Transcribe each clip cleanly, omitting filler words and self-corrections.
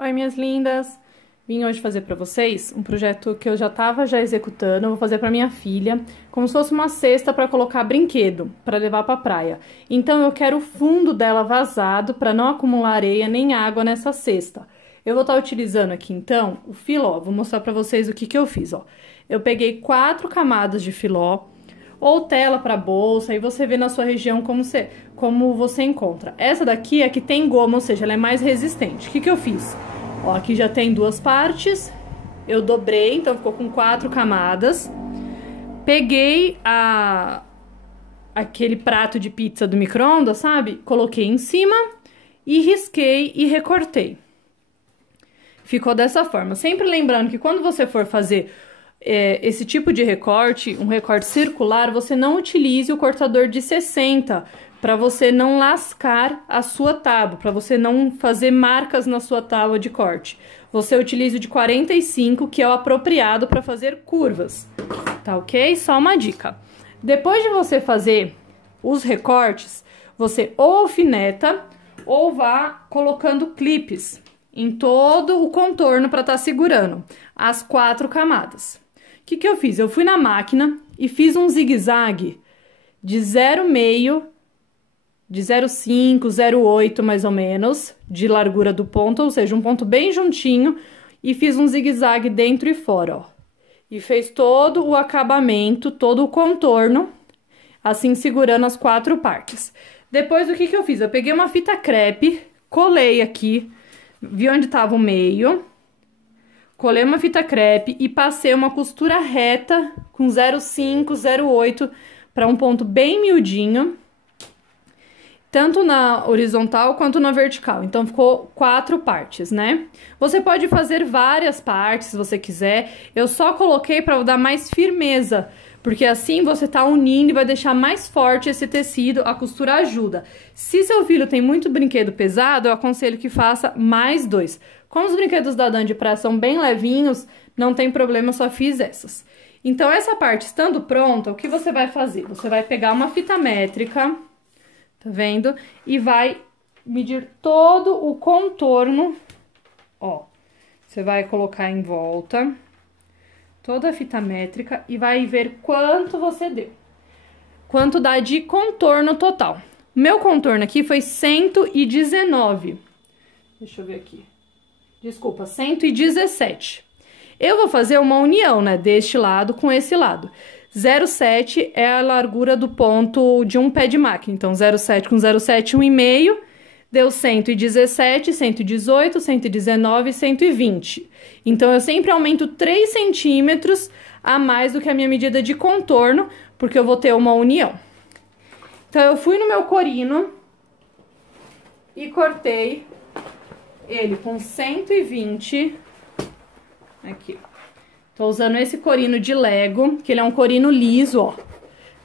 Oi, minhas lindas! Vim hoje fazer pra vocês um projeto que eu já executando, eu vou fazer pra minha filha, como se fosse uma cesta pra colocar brinquedo, pra levar pra praia. Então eu quero o fundo dela vazado pra não acumular areia nem água nessa cesta. Eu vou estar utilizando aqui então o filó, vou mostrar pra vocês o que eu fiz, ó. Eu peguei 4 camadas de filó, ou tela para bolsa, aí você vê na sua região como você encontra. Essa daqui é que tem goma, ou seja, ela é mais resistente. O que eu fiz? Ó, aqui já tem 2 partes, eu dobrei, então ficou com 4 camadas. Peguei aquele prato de pizza do micro-ondas, sabe? Coloquei em cima e risquei e recortei. Ficou dessa forma. Sempre lembrando que quando você for fazer esse tipo de recorte, um recorte circular, você não utilize o cortador de 60 para você não lascar a sua tábua, para você não fazer marcas na sua tábua de corte. Você utilize o de 45, que é o apropriado para fazer curvas, tá ok? Só uma dica. Depois de você fazer os recortes, você ou alfineta ou vá colocando clipes em todo o contorno para estar segurando as 4 camadas. O que eu fiz? Eu fui na máquina e fiz um zigue-zague de 0,5, de 0,5, 0,8 mais ou menos, de largura do ponto, ou seja, um ponto bem juntinho, e fiz um zigue-zague dentro e fora, ó. E fez todo o acabamento, todo o contorno, assim segurando as 4 partes. Depois, o que eu fiz? Eu peguei uma fita crepe, colei aqui, vi onde tava o meio, colei uma fita crepe e passei uma costura reta com 0,5, 0,8 para um ponto bem miudinho, tanto na horizontal quanto na vertical. Então ficou 4 partes, né? Você pode fazer várias partes se você quiser. Eu só coloquei para dar mais firmeza, porque assim você tá unindo e vai deixar mais forte esse tecido, a costura ajuda. Se seu filho tem muito brinquedo pesado, eu aconselho que faça mais 2. Como os brinquedos da Dan de praia são bem levinhos, não tem problema, eu só fiz essas. Então, essa parte estando pronta, o que você vai fazer? Você vai pegar uma fita métrica, tá vendo? E vai medir todo o contorno, ó. Você vai colocar em volta toda a fita métrica e vai ver quanto você deu. Quanto dá de contorno total. Meu contorno aqui foi 119. Deixa eu ver aqui. Desculpa, 117. Eu vou fazer uma união, né, deste lado com esse lado. 0,7 é a largura do ponto de um pé de máquina. Então, 0,7 com 0,7, 1,5, deu 117, 118, 119 e 120. Então, eu sempre aumento 3 centímetros a mais do que a minha medida de contorno, porque eu vou ter uma união. Então, eu fui no meu corino e cortei ele com 120, aqui. Tô usando esse corino de Lego, que ele é um corino liso, ó.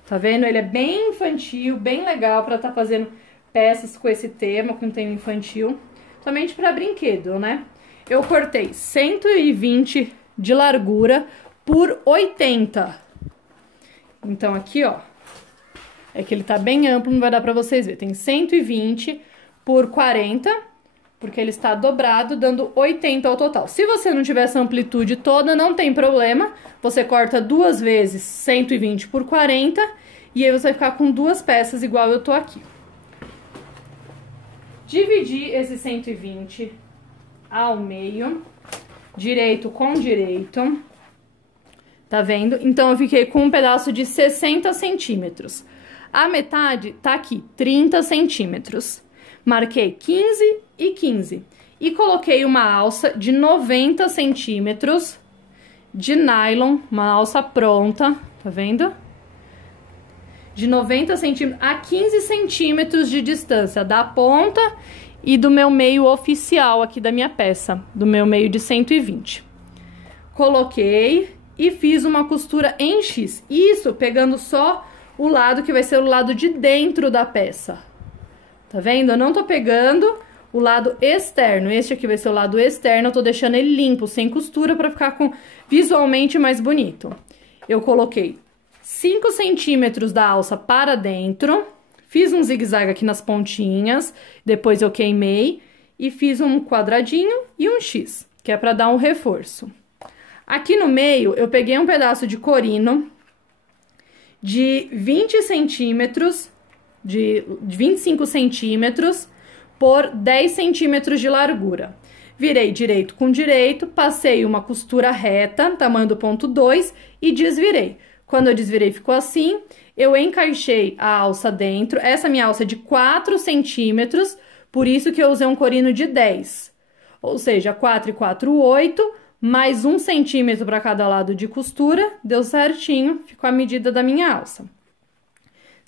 Tá vendo? Ele é bem infantil, bem legal pra tá fazendo peças com esse tema, com tema infantil. Somente pra brinquedo, né? Eu cortei 120 de largura por 80. Então, aqui, ó. É que ele tá bem amplo, não vai dar pra vocês verem. Tem 120 por 40, porque ele está dobrado, dando 80 ao total. Se você não tiver essa amplitude toda, não tem problema. Você corta 2 vezes 120 por 40, e aí você vai ficar com 2 peças igual eu tô aqui. Dividi esse 120 ao meio, direito com direito. Tá vendo? Então, eu fiquei com um pedaço de 60 centímetros. A metade tá aqui, 30 centímetros. Marquei 15 e 15. E coloquei uma alça de 90 centímetros de nylon, uma alça pronta, tá vendo? De 90 centímetros a 15 centímetros de distância da ponta e do meu meio oficial aqui da minha peça, do meu meio de 120. Coloquei e fiz uma costura em X. Isso pegando só o lado que vai ser o lado de dentro da peça. Tá vendo? Eu não tô pegando o lado externo. Este aqui vai ser o lado externo. Eu tô deixando ele limpo, sem costura, pra ficar visualmente mais bonito. Eu coloquei 5 centímetros da alça para dentro. Fiz um zigue-zague aqui nas pontinhas. Depois eu queimei. e fiz um quadradinho e um X, que é para dar um reforço. Aqui no meio, eu peguei um pedaço de corino de 20 centímetros, de 25 centímetros por 10 centímetros de largura. Virei direito com direito, passei uma costura reta, tamanho do ponto 2, e desvirei. Quando eu desvirei, ficou assim. Eu encaixei a alça dentro. Essa minha alça é de 4 centímetros, por isso que eu usei um corino de 10. Ou seja, 4 e 4, 8, mais 1 centímetro para cada lado de costura, deu certinho, ficou a medida da minha alça.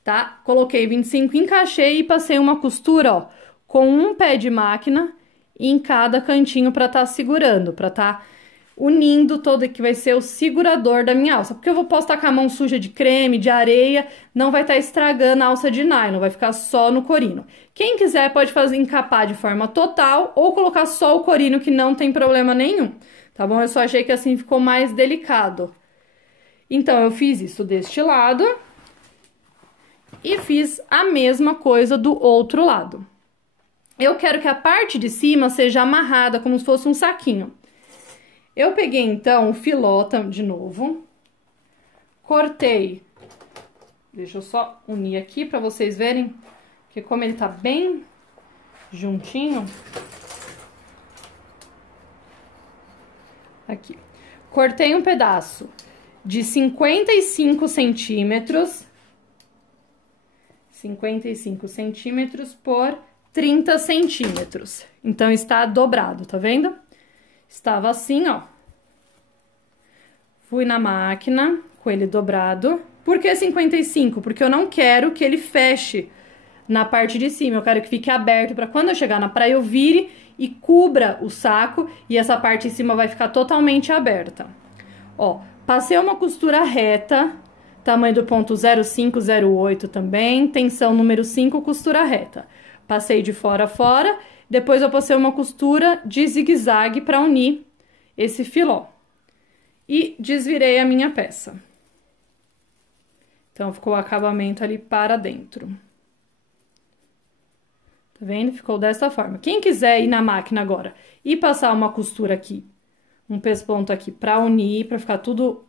Tá? Coloquei 25, encaixei e passei uma costura, ó, com um pé de máquina em cada cantinho para tá segurando, para tá unindo todo, que vai ser o segurador da minha alça. Porque eu posso estar com a mão suja de creme, de areia, não vai estar estragando a alça de nylon, vai ficar só no corino. Quem quiser pode fazer encapar de forma total ou colocar só o corino, que não tem problema nenhum, tá bom? Eu só achei que assim ficou mais delicado. Então, eu fiz isso deste lado e fiz a mesma coisa do outro lado. Eu quero que a parte de cima seja amarrada como se fosse um saquinho. Eu peguei, então, o filó de novo, cortei, deixa eu só unir aqui pra vocês verem, porque como ele tá bem juntinho, aqui, cortei um pedaço de 55 centímetros, 55 centímetros por 30 centímetros, então está dobrado, tá vendo? Estava assim, ó. Fui na máquina com ele dobrado. Por que 55? Porque eu não quero que ele feche na parte de cima. Eu quero que fique aberto para quando eu chegar na praia eu vire e cubra o saco e essa parte em cima vai ficar totalmente aberta. Ó, passei uma costura reta, tamanho do ponto 05, 08 também, tensão número 5, costura reta. Passei de fora a fora. Depois eu passei uma costura de zigue-zague para unir esse filó. E desvirei a minha peça. Então, ficou o acabamento ali para dentro. Tá vendo? Ficou dessa forma. Quem quiser ir na máquina agora e passar uma costura aqui, um pesponto aqui para unir, para ficar tudo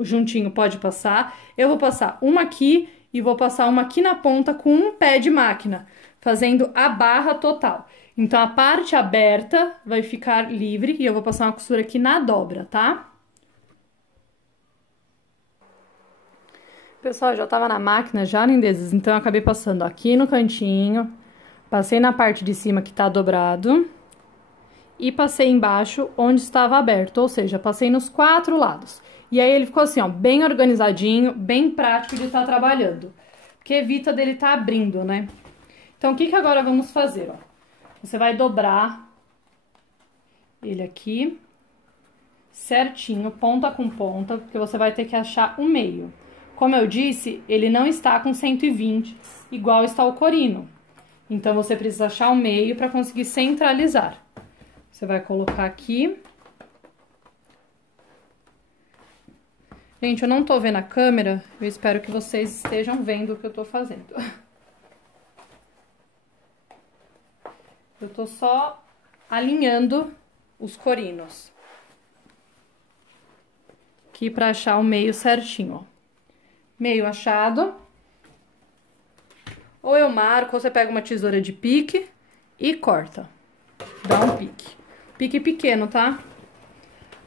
juntinho, pode passar. Eu vou passar uma aqui e vou passar uma aqui na ponta com um pé de máquina, fazendo a barra total. Então, a parte aberta vai ficar livre e eu vou passar uma costura aqui na dobra, tá? Pessoal, já tava na máquina, já lindezas, então eu acabei passando aqui no cantinho, passei na parte de cima que tá dobrado e passei embaixo onde estava aberto, ou seja, passei nos 4 lados. E aí ele ficou assim, ó, bem organizadinho, bem prático de estar trabalhando, porque evita dele estar abrindo, né? Então, o que que agora vamos fazer, ó? Você vai dobrar ele aqui, certinho, ponta com ponta, porque você vai ter que achar o meio. Como eu disse, ele não está com 120, igual está o corino. Então, você precisa achar o meio para conseguir centralizar. Você vai colocar aqui. Gente, eu não tô vendo a câmera, eu espero que vocês estejam vendo o que eu tô fazendo. Eu tô só alinhando os corinos. Aqui pra achar o meio certinho, ó. Meio achado. Ou eu marco, ou você pega uma tesoura de pique e corta. Dá um pique. Pique pequeno, tá?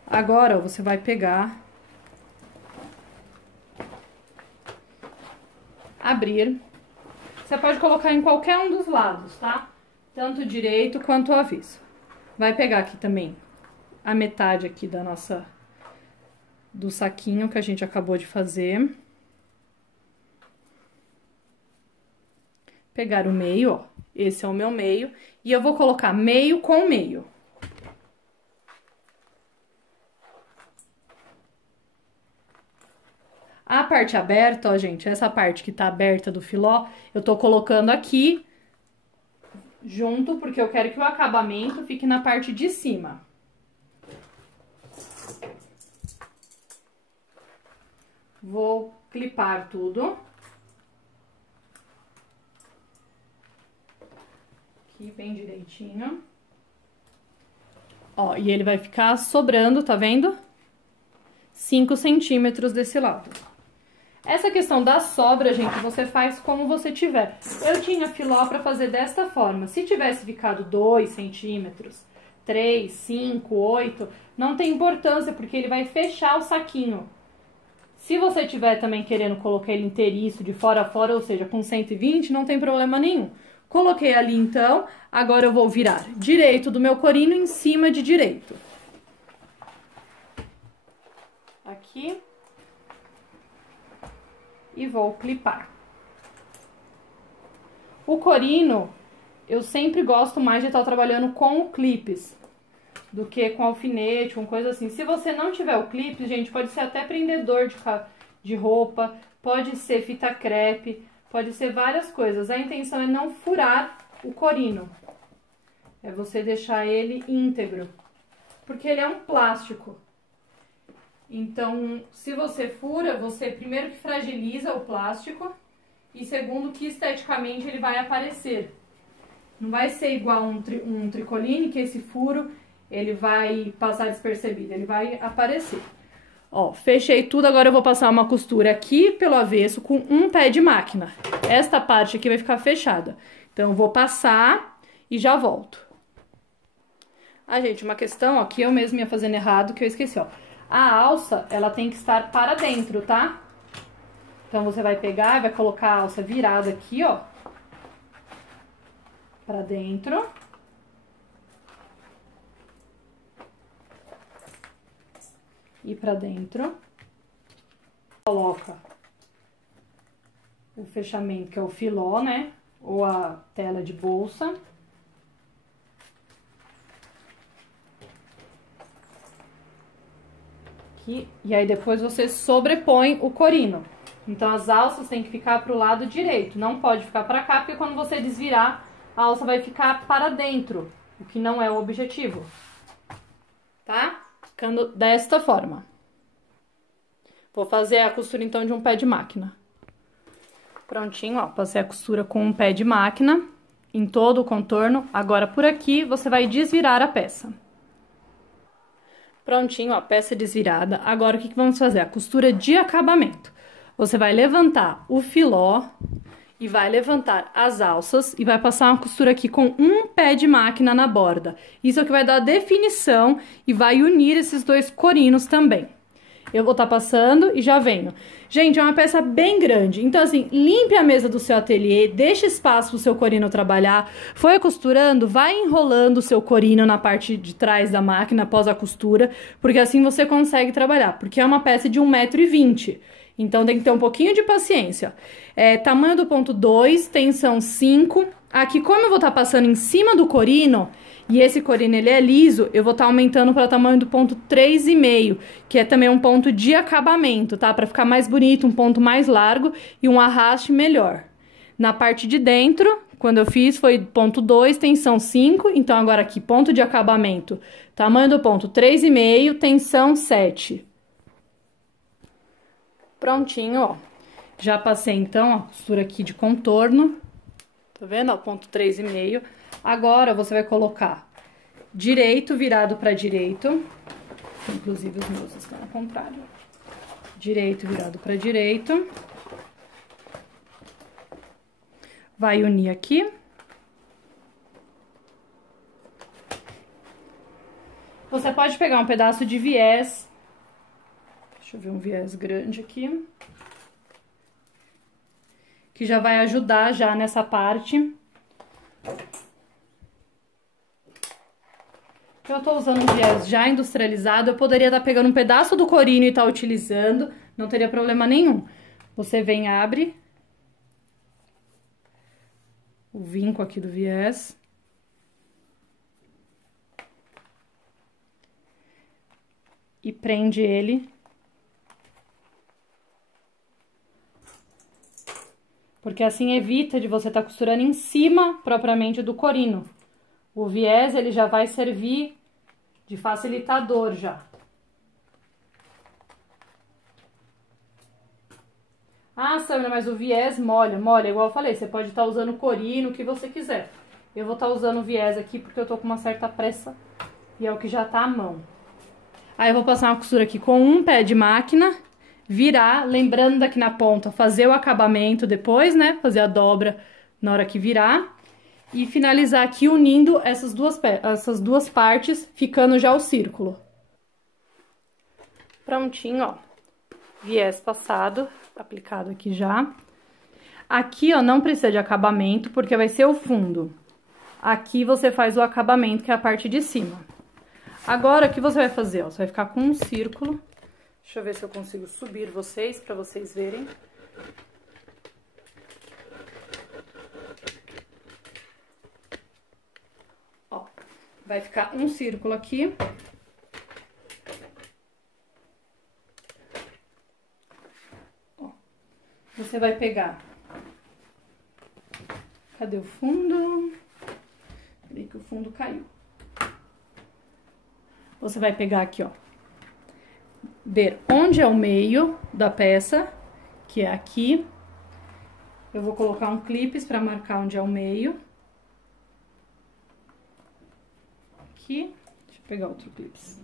Agora, ó, você vai pegar... abrir. Você pode colocar em qualquer um dos lados, tá? Tanto direito quanto avesso. Vai pegar aqui também a metade aqui da nossa... do saquinho que a gente acabou de fazer. Pegar o meio, ó. Esse é o meu meio. E eu vou colocar meio com meio. A parte aberta, ó, gente, essa parte que tá aberta do filó, eu tô colocando aqui junto, porque eu quero que o acabamento fique na parte de cima. Vou clipar tudo. aqui bem direitinho. Ó, e ele vai ficar sobrando, tá vendo? 5 centímetros desse lado. Essa questão da sobra, gente, você faz como você tiver. Eu tinha filó pra fazer desta forma. Se tivesse ficado 2 centímetros, 3, 5, 8, não tem importância, porque ele vai fechar o saquinho. Se você tiver também querendo colocar ele inteiriço, de fora a fora, ou seja, com 120, não tem problema nenhum. Coloquei ali, então, agora eu vou virar direito do meu corino em cima de direito. Aqui. E vou clipar. O corino, eu sempre gosto mais de estar trabalhando com clipes do que com alfinete, com coisa assim. Se você não tiver o clipe, gente, pode ser até prendedor de roupa, pode ser fita crepe, pode ser várias coisas. A intenção é não furar o corino. É você deixar ele íntegro, porque ele é um plástico. Então, se você fura, você primeiro que fragiliza o plástico e segundo que esteticamente ele vai aparecer. Não vai ser igual um tricoline, que esse furo ele vai passar despercebido, ele vai aparecer. Ó, fechei tudo, agora eu vou passar uma costura aqui pelo avesso com um pé de máquina. Esta parte aqui vai ficar fechada. Então, eu vou passar e já volto. Ah, gente, uma questão, ó, que eu mesma ia fazendo errado, que eu esqueci, ó. A alça, ela tem que estar para dentro, tá? Então, você vai pegar e vai colocar a alça virada aqui, ó. Pra dentro. E pra dentro. Coloca o fechamento, que é o filó, né? Ou a tela de bolsa. E aí depois você sobrepõe o corino. Então as alças tem que ficar pro lado direito, não pode ficar pra cá, porque quando você desvirar, a alça vai ficar para dentro, o que não é o objetivo. Tá? Ficando desta forma. Vou fazer a costura então de um pé de máquina. Prontinho, ó, passei a costura com um pé de máquina em todo o contorno. Agora por aqui você vai desvirar a peça. Prontinho, ó, a peça desvirada. Agora, o que vamos fazer? A costura de acabamento. Você vai levantar o filó e vai levantar as alças e vai passar uma costura aqui com um pé de máquina na borda. Isso é o que vai dar definição e vai unir esses dois corinos também. Eu vou estar passando e já venho. Gente, é uma peça bem grande, então assim, limpe a mesa do seu ateliê, deixe espaço para o seu corino trabalhar. Foi costurando, vai enrolando o seu corino na parte de trás da máquina após a costura, porque assim você consegue trabalhar, porque é uma peça de 1,20 m. Então tem que ter um pouquinho de paciência. Tamanho do ponto 2, tensão 5. Aqui, como eu vou estar passando em cima do corino, e esse corino ele é liso, eu vou estar aumentando para o tamanho do ponto 3,5, que é também um ponto de acabamento, tá? Para ficar mais bonito, um ponto mais largo e um arraste melhor. Na parte de dentro, quando eu fiz, foi ponto 2, tensão 5, então agora aqui, ponto de acabamento, tamanho do ponto 3,5, tensão 7. Prontinho, ó. Já passei, então, a costura aqui de contorno, tá vendo, ó, ponto 3,5. Agora, você vai colocar direito virado para direito. Inclusive, os meus estão ao contrário. Direito virado para direito. Vai unir aqui. Você pode pegar um pedaço de viés. Deixa eu ver um viés grande aqui. Que já vai ajudar já nessa parte. Eu tô usando um viés já industrializado, eu poderia estar pegando um pedaço do corino e estar utilizando, não teria problema nenhum. Você vem, abre o vinco aqui do viés. E prende ele. Porque assim evita de você estar costurando em cima, propriamente, do corino. O viés, ele já vai servir de facilitador já. Ah, Samira, mas o viés molha, igual eu falei, você pode estar usando corino, o que você quiser. Eu vou estar usando o viés aqui porque eu tô com uma certa pressa e é o que já tá à mão. Aí eu vou passar uma costura aqui com um pé de máquina, virar, lembrando daqui na ponta, fazer o acabamento depois, né? Fazer a dobra na hora que virar. E finalizar aqui unindo essas duas partes, ficando já o círculo. Prontinho, ó. Viés passado, aplicado aqui já. Aqui, ó, não precisa de acabamento, porque vai ser o fundo. Aqui você faz o acabamento, que é a parte de cima. Agora, o que você vai fazer, ó? Você vai ficar com um círculo. Deixa eu ver se eu consigo subir vocês, pra vocês verem. Ó, vai ficar um círculo aqui. Ó, você vai pegar... Cadê o fundo? Peraí que o fundo caiu. Você vai pegar aqui, ó. Ver onde é o meio da peça, que é aqui. Eu vou colocar um clipes pra marcar onde é o meio. Aqui. Deixa eu pegar outro clipes.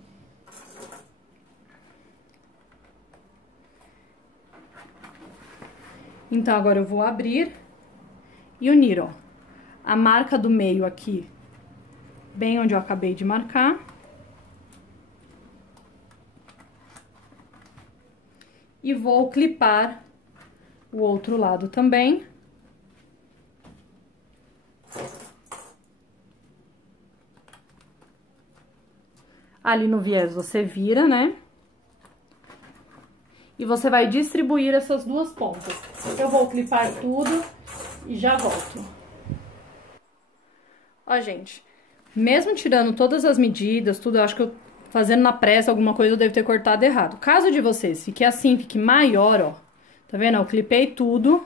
Então, agora eu vou abrir e unir, ó. A marca do meio aqui, bem onde eu acabei de marcar. E vou clipar o outro lado também. Ali no viés você vira, né? E você vai distribuir essas duas pontas. Eu vou clipar tudo e já volto. Ó, gente, mesmo tirando todas as medidas, tudo, eu acho que eu fazendo na pressa alguma coisa eu devo ter cortado errado. Caso de vocês fique assim, fique maior, ó. Tá vendo? Eu clipei tudo.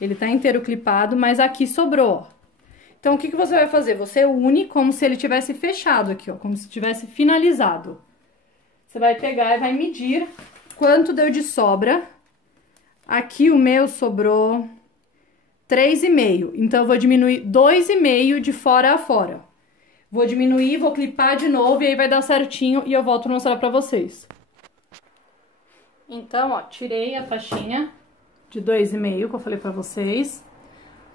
Ele tá inteiro clipado, mas aqui sobrou, ó. Então, o que que você vai fazer? Você une como se ele tivesse fechado aqui, ó. Como se tivesse finalizado. Você vai pegar e vai medir quanto deu de sobra. Aqui o meu sobrou 3,5. Então, eu vou diminuir 2,5 de fora a fora. Vou diminuir, vou clipar de novo e aí vai dar certinho e eu volto a mostrar pra vocês. Então, ó, tirei a faixinha de 2,5 que eu falei pra vocês.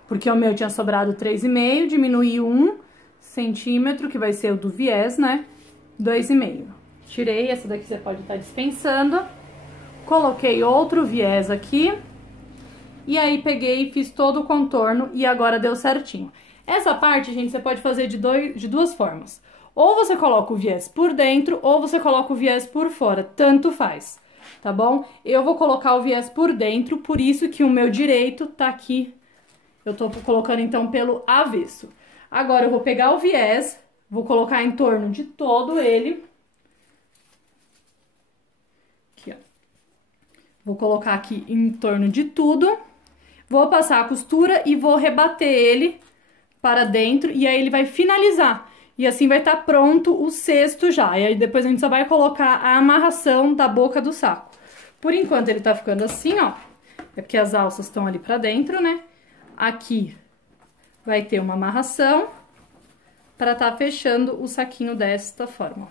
Porque o meu tinha sobrado 3,5, diminuí 1 centímetro, que vai ser o do viés, né? 2,5. Tirei, essa daqui você pode estar dispensando. Coloquei outro viés aqui. E aí, peguei e fiz todo o contorno e agora deu certinho. Essa parte, gente, você pode fazer de duas formas. Ou você coloca o viés por dentro, ou você coloca o viés por fora. Tanto faz, tá bom? Eu vou colocar o viés por dentro, por isso que o meu direito tá aqui. Eu tô colocando, então, pelo avesso. Agora, eu vou pegar o viés, vou colocar em torno de todo ele. Aqui, ó. Vou colocar aqui em torno de tudo. Vou passar a costura e vou rebater ele para dentro e aí ele vai finalizar. E assim vai estar pronto o cesto já. E aí depois a gente só vai colocar a amarração da boca do saco. Por enquanto ele tá ficando assim, ó. É porque as alças estão ali pra dentro, né? Aqui vai ter uma amarração para tá fechando o saquinho desta forma.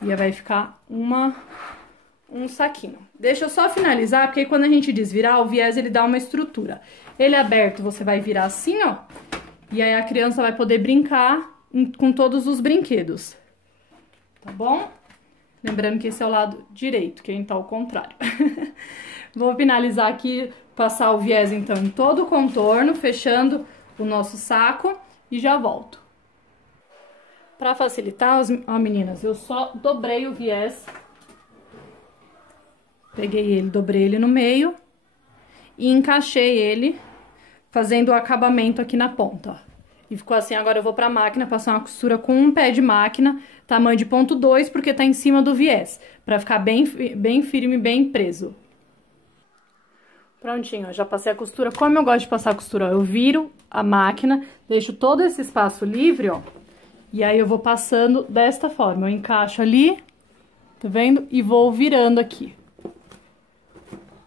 E aí vai ficar um saquinho. Deixa eu só finalizar, porque aí quando a gente desvirar, o viés ele dá uma estrutura. Ele aberto, você vai virar assim, ó. E aí a criança vai poder brincar com todos os brinquedos. Tá bom? Lembrando que esse é o lado direito, que a gente tá ao contrário. Vou finalizar aqui, passar o viés então em todo o contorno, fechando o nosso saco e já volto. Pra facilitar, ó meninas, eu só dobrei o viés. Peguei ele, dobrei ele no meio e encaixei ele, fazendo o acabamento aqui na ponta, ó. E ficou assim, agora eu vou pra máquina passar uma costura com um pé de máquina, tamanho de ponto 2, porque tá em cima do viés, pra ficar bem firme, bem preso. Prontinho, ó, já passei a costura. Como eu gosto de passar a costura, ó, eu viro a máquina, deixo todo esse espaço livre, ó, e aí eu vou passando desta forma. Eu encaixo ali, tá vendo? E vou virando aqui.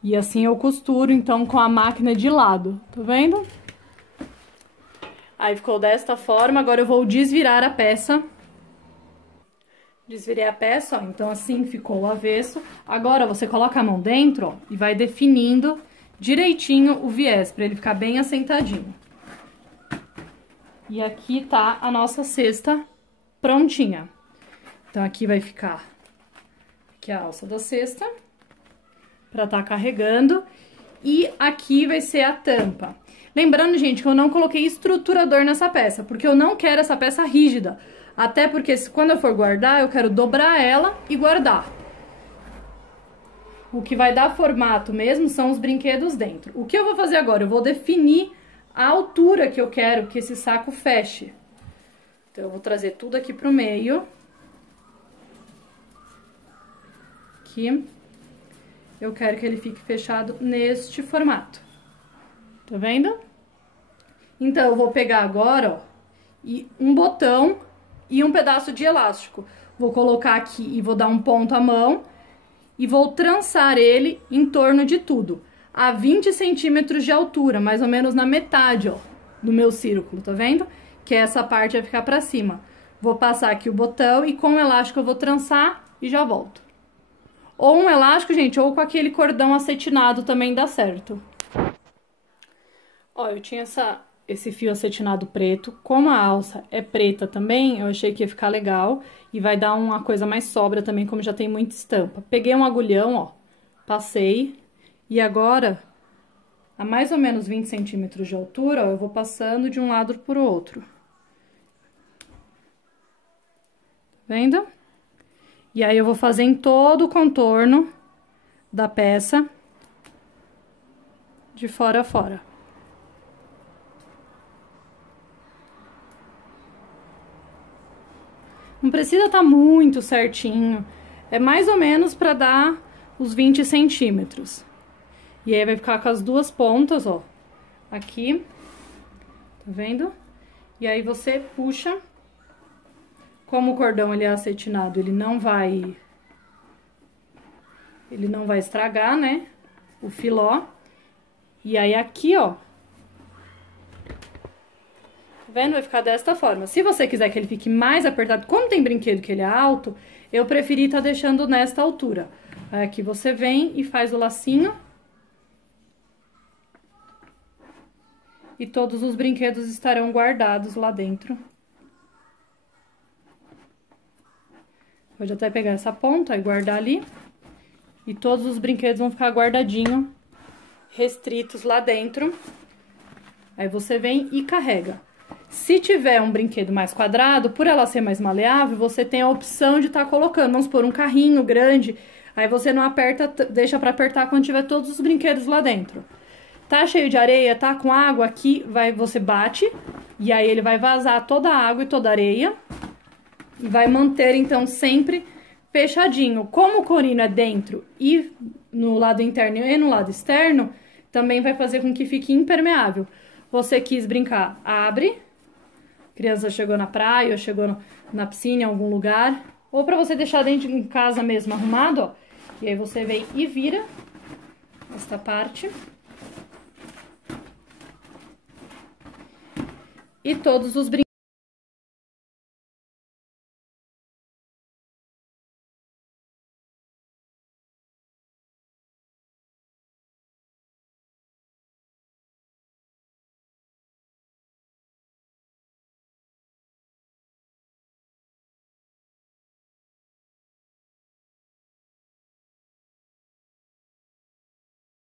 E assim eu costuro, então, com a máquina de lado, tá vendo? Aí ficou desta forma, agora eu vou desvirar a peça. Desvirei a peça, ó, então assim ficou o avesso. Agora você coloca a mão dentro, ó, e vai definindo direitinho o viés, pra ele ficar bem assentadinho. E aqui tá a nossa cesta prontinha. Então, aqui vai ficar aqui a alça da cesta, pra tá carregando. E aqui vai ser a tampa. Lembrando, gente, que eu não coloquei estruturador nessa peça, porque eu não quero essa peça rígida. Até porque quando eu for guardar, eu quero dobrar ela e guardar. O que vai dar formato mesmo são os brinquedos dentro. O que eu vou fazer agora? Eu vou definir a altura que eu quero que esse saco feche. Então, eu vou trazer tudo aqui pro meio. Aqui. Eu quero que ele fique fechado neste formato. Tá vendo? Então, eu vou pegar agora, ó, e um botão e um pedaço de elástico. Vou colocar aqui e vou dar um ponto à mão e vou trançar ele em torno de tudo. A 20 centímetros de altura, mais ou menos na metade, ó, do meu círculo, tá vendo? Que essa parte vai ficar pra cima. Vou passar aqui o botão e com o elástico eu vou trançar e já volto. Ou um elástico, gente, ou com aquele cordão acetinado também dá certo. Ó, eu tinha esse fio acetinado preto. Como a alça é preta também, eu achei que ia ficar legal. E vai dar uma coisa mais sóbria também, como já tem muita estampa. Peguei um agulhão, ó, passei. E agora, a mais ou menos 20 centímetros de altura, ó, eu vou passando de um lado pro outro. Tá vendo? E aí, eu vou fazer em todo o contorno da peça, de fora a fora. Não precisa estar muito certinho, é mais ou menos pra dar os 20 centímetros. E aí, vai ficar com as duas pontas, ó, aqui, tá vendo? E aí, você puxa. Como o cordão ele é acetinado, ele não vai estragar, né, o filó. E aí, aqui, ó, tá vendo? Vai ficar desta forma. Se você quiser que ele fique mais apertado, como tem brinquedo que ele é alto, eu preferi tá deixando nesta altura. Aí, aqui você vem e faz o lacinho. E todos os brinquedos estarão guardados lá dentro. Pode até pegar essa ponta e guardar ali. E todos os brinquedos vão ficar guardadinho, restritos lá dentro. Aí você vem e carrega. Se tiver um brinquedo mais quadrado, por ela ser mais maleável, você tem a opção de estar colocando, vamos supor, um carrinho grande. Aí você não aperta, deixa pra apertar quando tiver todos os brinquedos lá dentro. Tá cheio de areia, tá com água aqui, você bate. E aí ele vai vazar toda a água e toda a areia. E vai manter, então, sempre fechadinho. Como o corino é dentro e no lado interno e no lado externo, também vai fazer com que fique impermeável. Você quis brincar, abre. Criança chegou na praia ou chegou na piscina em algum lugar. Ou pra você deixar dentro de casa mesmo arrumado, ó. E aí você vem e vira esta parte. E todos os brinquedos